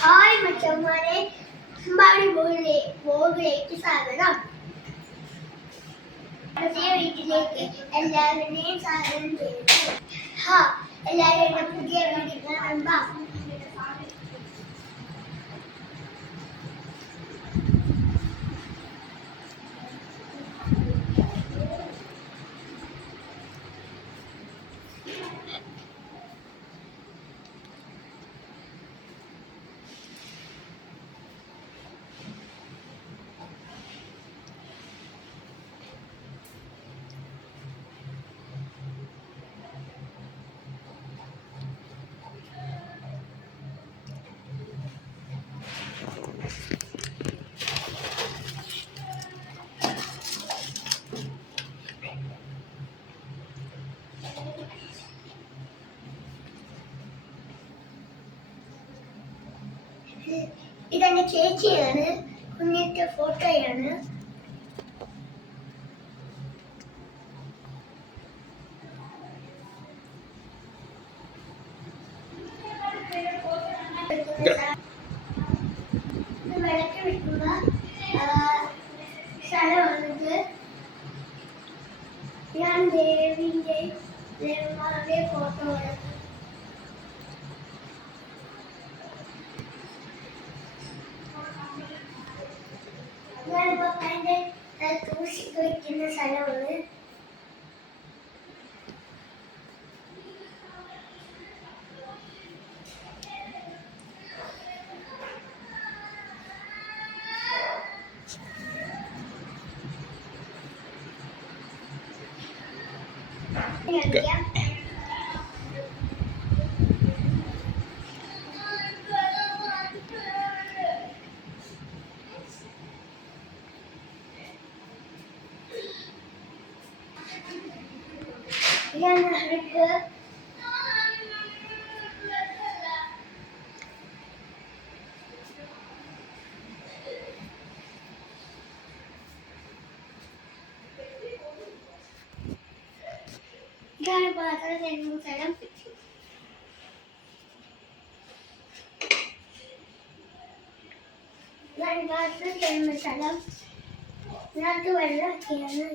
Hi മച്ചന്മാരെ, അമ്പാടി വ്ലോഗിലേക്ക് സ്വാഗതം. പുതിയ വീട്ടിലേക്ക് എല്ലാവരുടെയും സ്വാഗതം ചെയ്യുന്നു. എല്ലാവരും പുതിയ വീട്ടിൽ കാണുമ്പോ ഇതെന്റെ ചേച്ചിയാണ്, കുഞ്ഞിന്റെ ഫോട്ടോയാണ്. വിളക്ക് വെക്കുന്ന സ്ഥലമാണിത്. ഞാൻ ദേവന്മാരുടെ ഫോട്ടോയാണ്. ഞാനിപ്പോ എന്റെ തൂശിക്ക് വയ്ക്കുന്ന സ്ഥലമാണ്. ഇതാണ് പാത്രം തരുന്ന സ്ഥലം. ഇതാണ് പാത്രം തരുന്ന സ്ഥലം. ഇതിനകത്ത് വെള്ളമൊക്കെയാണ്.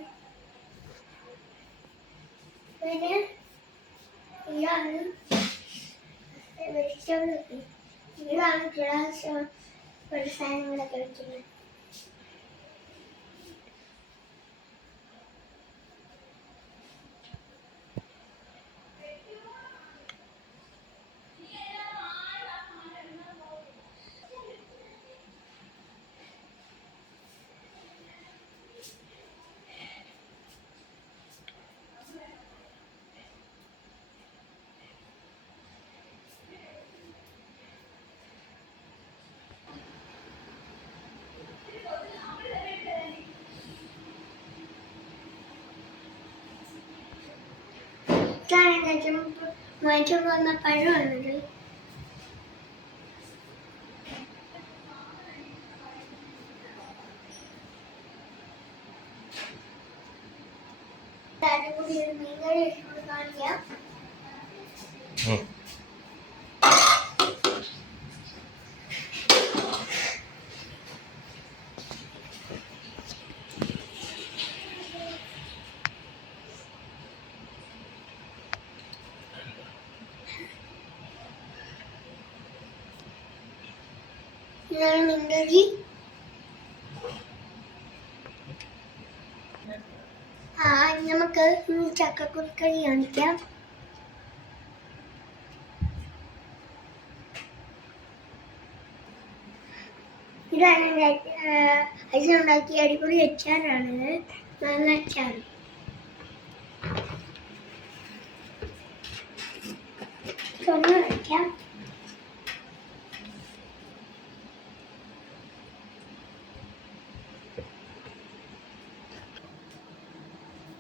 പിന്നെ ഇതാണ് വെജിറ്റബിളൊക്കെ. ഇതാണ് ഗ്ലാസ് ഒരു സാധനങ്ങളൊക്കെ വെക്കുന്നത്. വാങ്ങിച്ചോണ്ട് വന്ന പഴമാണിത്. കൂടി ഒരു മീൻകറി കാണിക്കാം. ഇതാണ് മീൻകറി. നമുക്ക് ചക്കക്കുരുക്കറി കാണിക്കാം. ഇതാണ് അച്ഛനുണ്ടാക്കിയ അടിപൊളി അച്ചാറാണിത്, മാങ്ങ അച്ചാർ. തുറന്ന് വയ്ക്കാം.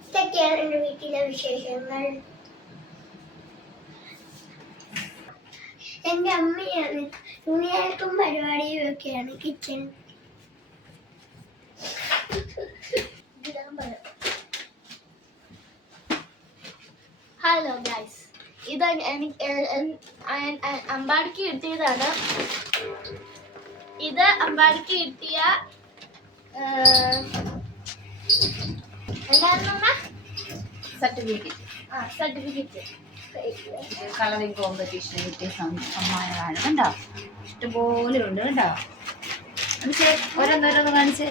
ഇതൊക്കെയാണ് എൻ്റെ വീട്ടിലെ വിശേഷങ്ങൾ. എൻ്റെ അമ്മയാണ് തുണിയലക്കും പരിപാടിയും ഒക്കെയാണ് കിച്ചൺ. ഹലോ ഗൈസ്, ഇത് എനിക്ക് അമ്പാടിക്ക് കിട്ടിയതാണ്. ഇത് അമ്പാടിക്ക് കിട്ടിയ എന്തായിരുന്നു സർട്ടിഫിക്കറ്റ്. സർട്ടിഫിക്കറ്റ്. കളറിംഗ് കോമ്പറ്റീഷന് കിട്ടിയ സമ്മാനമാണ്. കണ്ടോ, ഇഷ്ടംപോലെ ഉണ്ട്. കണ്ടോ, കാണിച്ചേ, ഓരോന്നോരോന്ന് കാണിച്ചേ.